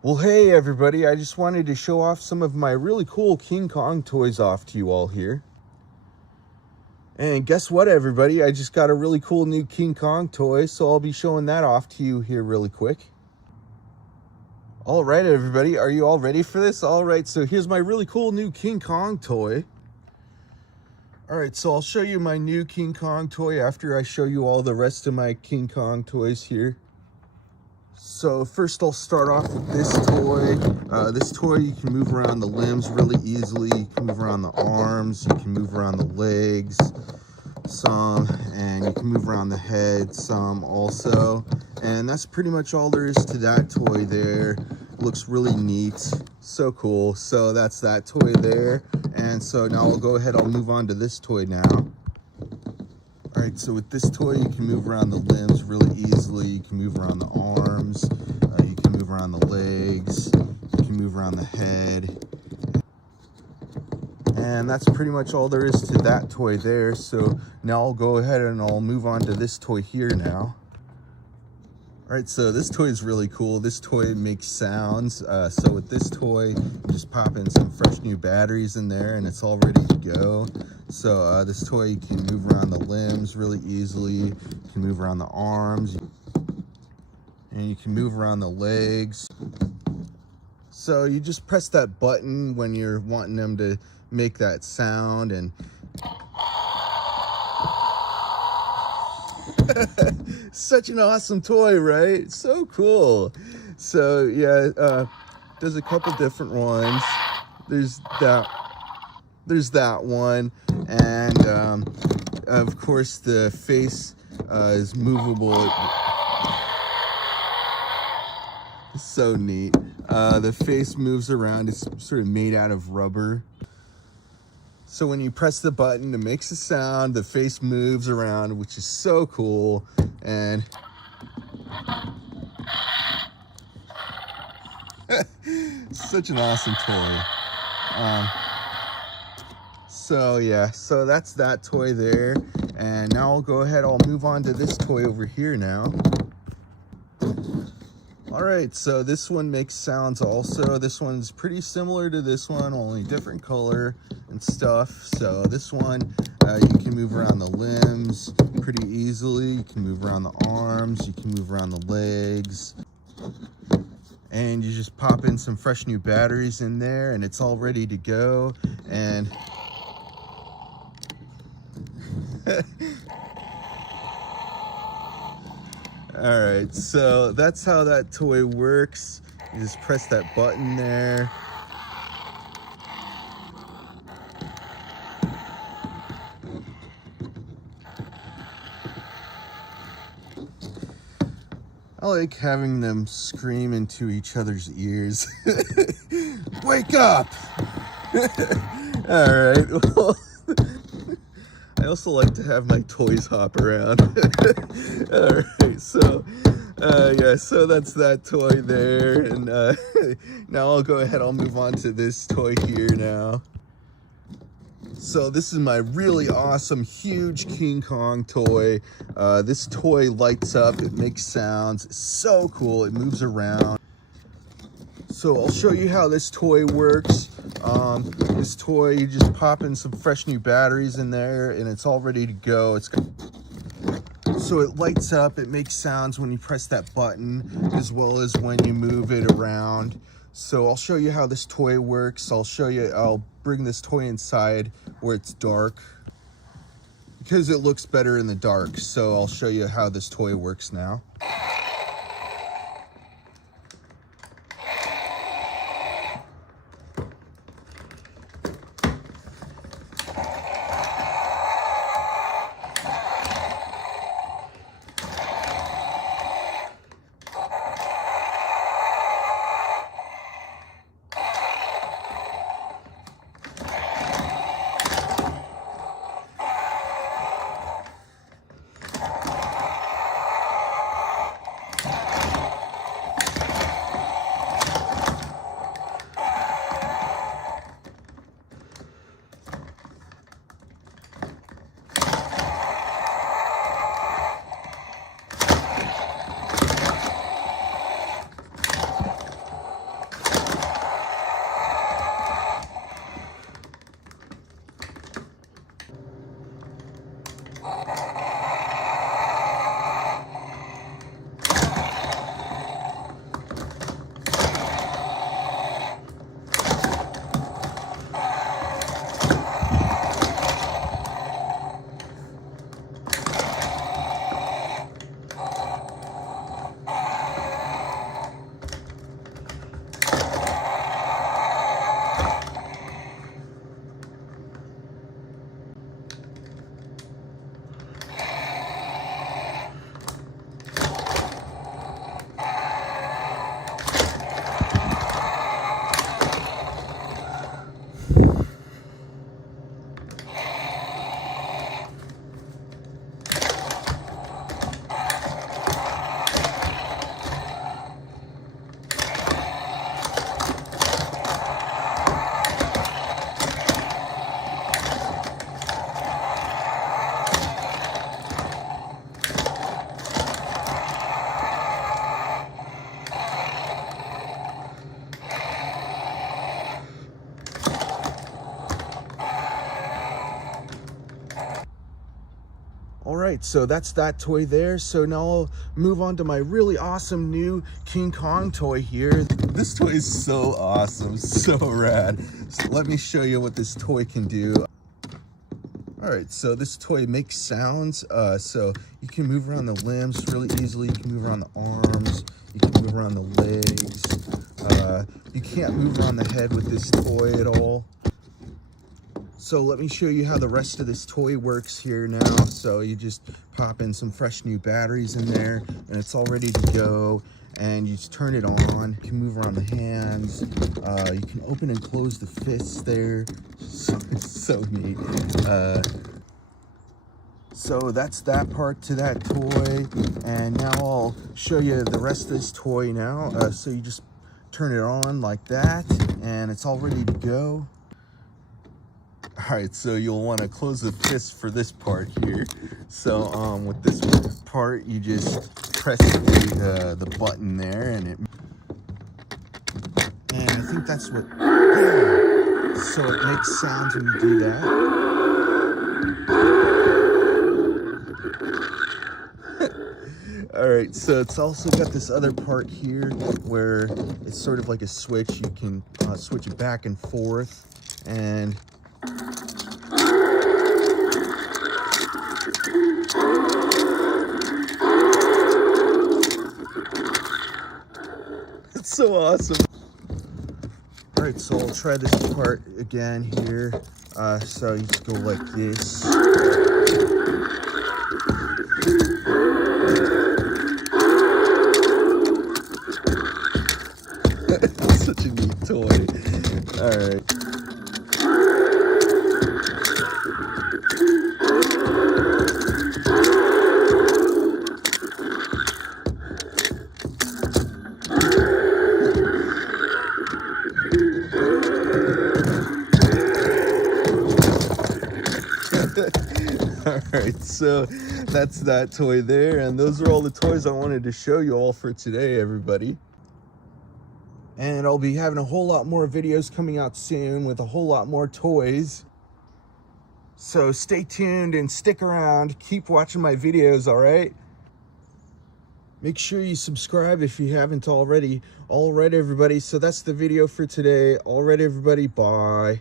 Well, hey everybody, I just wanted to show off some of my really cool King Kong toys off to you all here. And guess what everybody, I just got a really cool new King Kong toy, so I'll be showing that off to you here really quick. All right everybody, are you all ready for this? All right, so here's my really cool new King Kong toy. All right, so I'll show you my new King Kong toy after I show you all the rest of my King Kong toys here. So first I'll start off with this toy. This toy, you can move around the limbs really easily. You can move around the arms, you can move around the legs some, and you can move around the head some also. And that's pretty much all there is to that toy there. Looks really neat, so cool. So that's that toy there. And so now I'll go ahead, I'll move on to this toy now. All right, so with this toy, you can move around the limbs really easily. You can move around the arms, you can move around the legs, you can move around the head. And that's pretty much all there is to that toy there. So now I'll go ahead and I'll move on to this toy here now. All right, so this toy is really cool. This toy makes sounds. So with this toy, you just pop in some fresh new batteries in there and it's all ready to go. So this toy, you can move around the limbs really easily. You can move around the arms and you can move around the legs. So you just press that button when you're wanting them to make that sound, and such an awesome toy, right? So cool. So yeah, there's a couple different ones. There's that one, and of course the face is movable. So neat. The face moves around. It's sort of made out of rubber. So when you press the button, it makes a sound, the face moves around, which is so cool. And such an awesome toy. So yeah, so that's that toy there. And now I'll go ahead, I'll move on to this toy over here now. All right, so this one makes sounds also. This one's pretty similar to this one, only different color and stuff. So this one, you can move around the limbs pretty easily. You can move around the arms, you can move around the legs. And you just pop in some fresh new batteries in there and it's all ready to go. And all right, so that's how that toy works. You just press that button there. I like having them scream into each other's ears. Wake up! All right, well, I also like to have my toys hop around. All right, so yeah, so that's that toy there. And now I'll go ahead, I'll move on to this toy here now. So this is my really awesome, huge King Kong toy. This toy lights up, it makes sounds, it's so cool, it moves around. So I'll show you how this toy works. This toy, you just pop in some fresh new batteries in there and it's all ready to go. So it lights up, it makes sounds when you press that button, as well as when you move it around. So I'll show you how this toy works. I'll bring this toy inside where it's dark, because it looks better in the dark. So I'll show you how this toy works now. right, so that's that toy there. So now I'll move on to my really awesome new King Kong toy here. This toy is so awesome, so rad. So let me show you what this toy can do. All right, so this toy makes sounds. So you can move around the limbs really easily. You can move around the arms. You can move around the legs. You can't move around the head with this toy at all. So let me show you how the rest of this toy works here now. So you just pop in some fresh new batteries in there and it's all ready to go. And you just turn it on. You can move around the hands. You can open and close the fists there. So neat. So that's that part to that toy. And now I'll show you the rest of this toy now. So you just turn it on like that and it's all ready to go. All right, so you'll want to close the fist for this part here. So with this part, you just press the button there, and I think that's what. Yeah. So it makes sounds when you do that. All right, so it's also got this other part here where it's sort of like a switch. You can switch it back and forth, and it's so awesome. All right, so I'll try this part again here. So you just go like this. It's such a neat toy. All right. All right, so that's that toy there, and those are all the toys I wanted to show you all for today, everybody. And I'll be having a whole lot more videos coming out soon with a whole lot more toys. So stay tuned and stick around. Keep watching my videos, all right? Make sure you subscribe if you haven't already. All right, everybody, so that's the video for today. All right, everybody, bye.